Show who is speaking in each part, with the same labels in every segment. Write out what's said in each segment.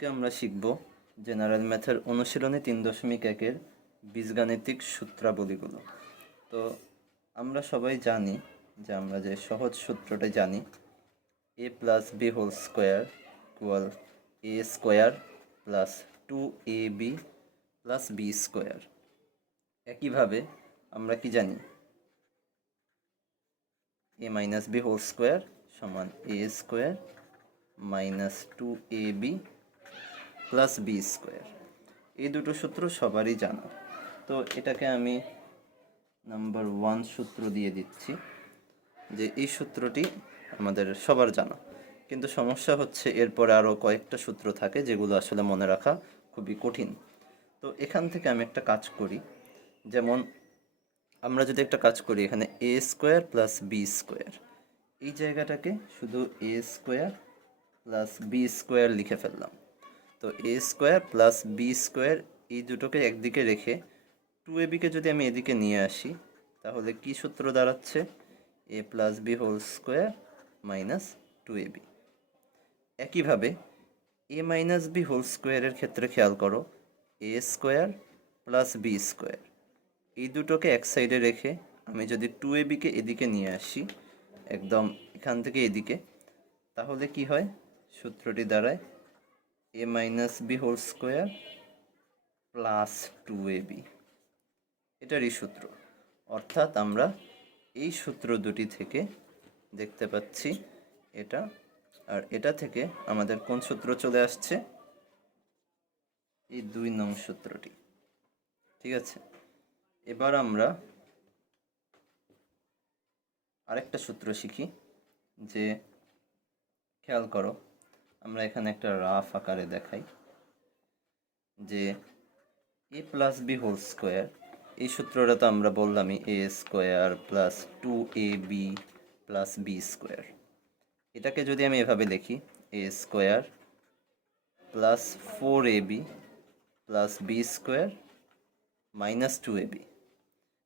Speaker 1: আজকে আমরা শিখব জেনারেল ম্যাথের অনুশীলনী তিন দশমিক একের বীজগাণিতিক সূত্রাবলীগুলো। তো আমরা সবাই জানি যে আমরা যে সহজ সূত্রটা জানি A plus B whole square equal A square plus two A B plus B square একইভাবে আমরা কি জানি? A minus B whole square সমান A square minus two A B plus B square এই দুটো সূত্র সবারই জানা। তো এটাকে আমি নাম্বার ওয়ান সূত্র দিয়ে দিচ্ছি, যে এই সূত্রটি আমাদের সবার জানা। কিন্তু সমস্যা হচ্ছে এরপরে আরও কয়েকটা সূত্র থাকে যেগুলো আসলে মনে রাখা খুবই কঠিন। তো এখান থেকে আমি একটা কাজ করি। যেমন আমরা যদি একটা কাজ করি এখানে A square plus B square এই জায়গাটাকে শুধু A square plus B square লিখে ফেললাম। তো A square plus B square এই দুটোকে একদিকে রেখে টু এ বিকে যদি আমি এদিকে নিয়ে আসি, তাহলে কি সূত্র দাঁড়াচ্ছে? A plus B whole square minus two A B একইভাবে এ মাইনাস বি হোল স্কোয়ারের ক্ষেত্রে খেয়াল করো A square plus B square এই দুটোকে এক সাইডে রেখে আমি যদি টু এ বিকে এদিকে নিয়ে আসি, একদম এখান থেকে এদিকে, তাহলে কি হয়? সূত্রটি দাঁড়ায় A minus B whole square plus two A B এটারই সূত্র। অর্থাৎ আমরা এই সূত্র দুটি থেকে দেখতে পাচ্ছি। এটা আর এটা থেকে আমাদের কোন সূত্র চলে আসছে? এই দুই নং সূত্রটি। ঠিক আছে? এবার আমরা আরেকটা সূত্র শিখি, যে খেয়াল করো আমরা এখানে একটা রাফ আকারে দেখাই যে A plus B whole square. এই সূত্রটা তো আমরা বললামই A square plus two A B plus B square. এটাকে যদি আমি এভাবে লিখি, A square plus four A B plus B square minus two A B.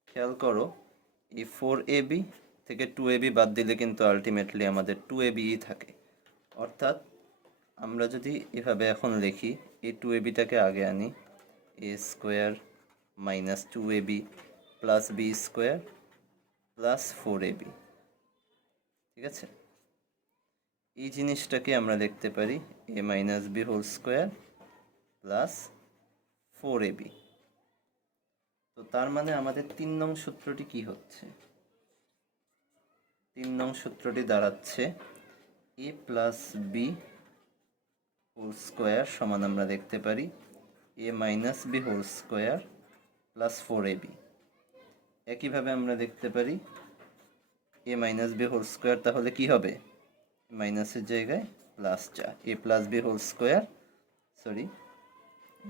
Speaker 1: খেয়াল করো, এই ফোর এ বি থেকে টু এ বি বাদ দিলে কিন্তু আলটিমেটলি আমাদের টু এ বিই থাকে। অর্থাৎ আমরা যদি এভাবে এখন লিখি এই টু এ বিটাকে আগে আনি A square minus two A B plus B square plus four A B ঠিক আছে? এই জিনিসটাকে আমরা দেখতে পারি A minus B whole square plus four A B তো তার মানে আমাদের তিন নং সূত্রটি কি হচ্ছে? তিন নং সূত্রটি দাঁড়াচ্ছে A plus B whole square সমান আমরা দেখতে পারি A minus B whole square plus four A B একইভাবে আমরা দেখতে পারি A minus B whole square তাহলে কি হবে? মাইনাসের জায়গায় প্লাস চা A plus B whole square sorry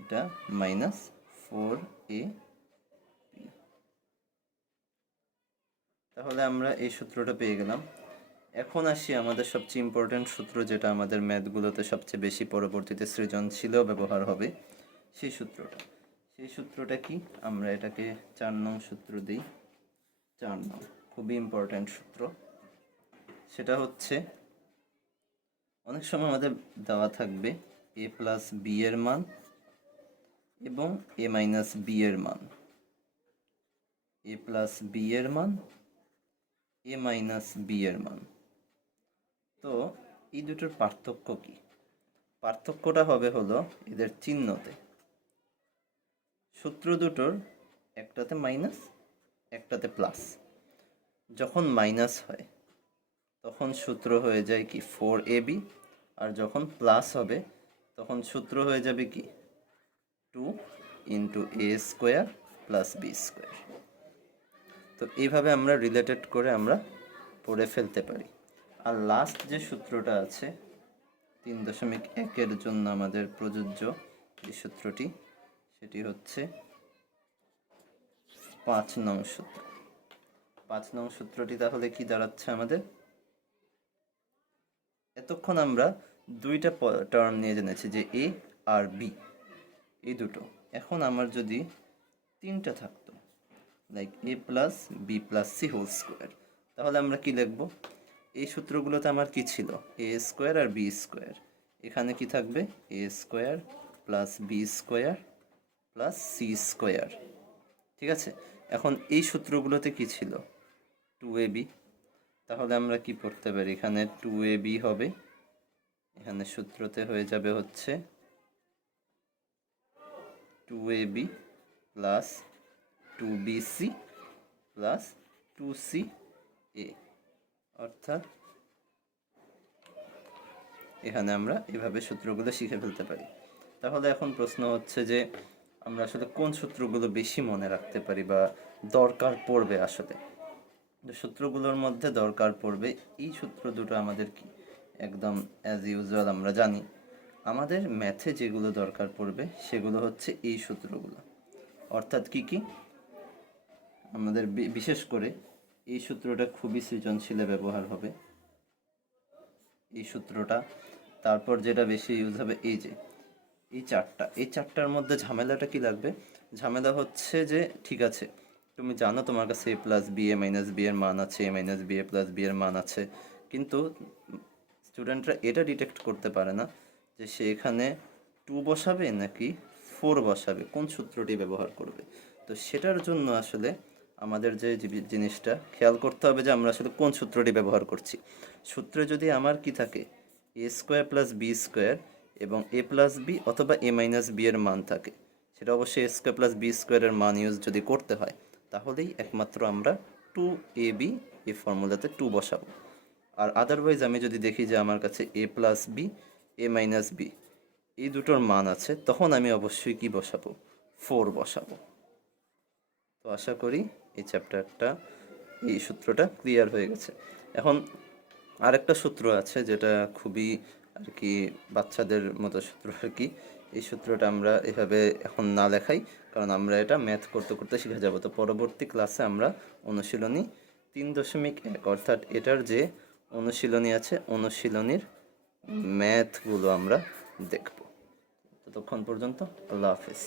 Speaker 1: এটা মাইনাস ফোর এ তাহলে আমরা এই সূত্রটা পেয়ে গেলাম। এখন আসি আমাদের সবচেয়ে ইম্পর্ট্যান্ট সূত্র যেটা আমাদের ম্যাথগুলোতে সবচেয়ে বেশি পরবর্তীতে সৃজনশীলও ব্যবহার হবে, সেই সূত্রটা। সেই সূত্রটা কি? আমরা এটাকে চার নং সূত্র দিই। চার নং, খুবই ইম্পর্ট্যান্ট সূত্র। সেটা হচ্ছে, অনেক সময় আমাদের দেওয়া থাকবে এ প্লাস বি এর মান এবং এ মাইনাস বি এর মান। এ প্লাস বি এর মান এ মাইনাস বি এর মান। তো এই দুটোর পার্থক্য কি? পার্থক্যটা হবে হলো এদের চিহ্নতে। সূত্র দুটোর একটাতে মাইনাস একটাতে প্লাস যখন মাইনাস হয়, তখন সূত্র হয়ে যায় কি? ফোর এ বি আর যখন প্লাস হবে, তখন সূত্র হয়ে যাবে কি? Two into A square plus B square তো এইভাবে আমরা রিলেটেড করে আমরা পড়ে ফেলতে পারি। আর লাস্ট যে সূত্রটা আছে, তিন দশমিক একের জন্য আমাদের প্রযোজ্য যে সূত্রটি, সেটি হচ্ছে পাঁচ নং সূত্র। পাঁচ নং সূত্রটি তাহলে কি দাঁড়াচ্ছে আমাদের? এতক্ষণ আমরা দুইটা টার্ম নিয়ে জেনেছি যে এ আর বি এই দুটো। এখন আমার যদি তিনটা থাকতো like A plus B plus C whole square তাহলে আমরা কি লিখব? এই সূত্রগুলোতে আমার কি ছিল? এ স্কোয়ার আর বি স্কোয়ার এখানে কি থাকবে? A square plus B square plus C square ঠিক আছে? এখন এই সূত্রগুলোতে কি ছিল? টু এ বি তাহলে আমরা কি পড়তে পারি? এখানে টু এ বি হবে। এখানে সূত্রতে হয়ে যাবে হচ্ছে two A B plus two B C plus two C A অর্থাৎ এখানে আমরা এভাবে সূত্রগুলো শিখে ফেলতে পারি। তাহলে এখন প্রশ্ন হচ্ছে যে আমরা আসলে কোন সূত্রগুলো বেশি মনে রাখতে পারি বা দরকার পড়বে আসলে? সূত্রগুলোর মধ্যে দরকার পড়বে এই সূত্র দুটো আমাদের কি? একদম অ্যাজ ইউজুয়াল আমরা জানি। আমাদের ম্যাথে যেগুলো দরকার পড়বে সেগুলো হচ্ছে এই সূত্রগুলো। অর্থাৎ কি কি? আমাদের বিশেষ করে এই সূত্রটা খুবই সৃজনশীলে ব্যবহার হবে। এই সূত্রটা, তারপর যেটা বেশি ইউজ হবে, এই যে, এই চারটা, এই চারটার মধ্যে ঝামেলাটা কি লাগবে? ঝামেলা হচ্ছে যে, ঠিক আছে, তুমি জানো তোমার কাছে A plus B A minus B এর মান আছে A minus B A plus B এর মান আছে, কিন্তু স্টুডেন্টরা এটা ডিটেক্ট করতে পারে না যে সে এখানে টু বসাবে নাকি ফোর বসাবে, কোন সূত্রটি ব্যবহার করবে? তো সেটার জন্য আসলে আমাদের যে জিনিসটা, খেয়াল করতে হবে যে আমরা আসলে কোন সূত্রটি ব্যবহার করছি। সূত্রে যদি আমার কি থাকে A square plus B square এবং এ প্লাস বি অথবা এ মাইনাস বি এর মান থাকে, সেটা অবশ্যই এ স্কোয়ার প্লাস বি স্কোয়ারের মান ইউজ যদি করতে হয়, তাহলেই একমাত্র আমরা টু এ বি এ ফর্মুলাতে টু বসাবো। আর আদারওয়াইজ আমি যদি দেখি যে আমার কাছে A plus B A minus B এই দুটোর মান আছে, তখন আমি অবশ্যই কি বসাবো? ফোর বসাবো। তো আশা করি এই চ্যাপ্টারটা এই সূত্রটা ক্লিয়ার হয়ে গেছে। এখন আরেকটা সূত্র আছে যেটা খুবই আর কি বাচ্চাদের মতো সূত্র আর কি। এই সূত্রটা আমরা এভাবে এখন না লেখাই, কারণ আমরা এটা ম্যাথ করতে করতে শিখে যাব। তো পরবর্তী ক্লাসে আমরা অনুশীলনী তিন দশমিক এক, অর্থাৎ এটার যে অনুশীলনী আছে, অনুশীলনীর ম্যাথগুলো আমরা দেখব। ততক্ষণ পর্যন্ত আল্লাহ হাফিজ।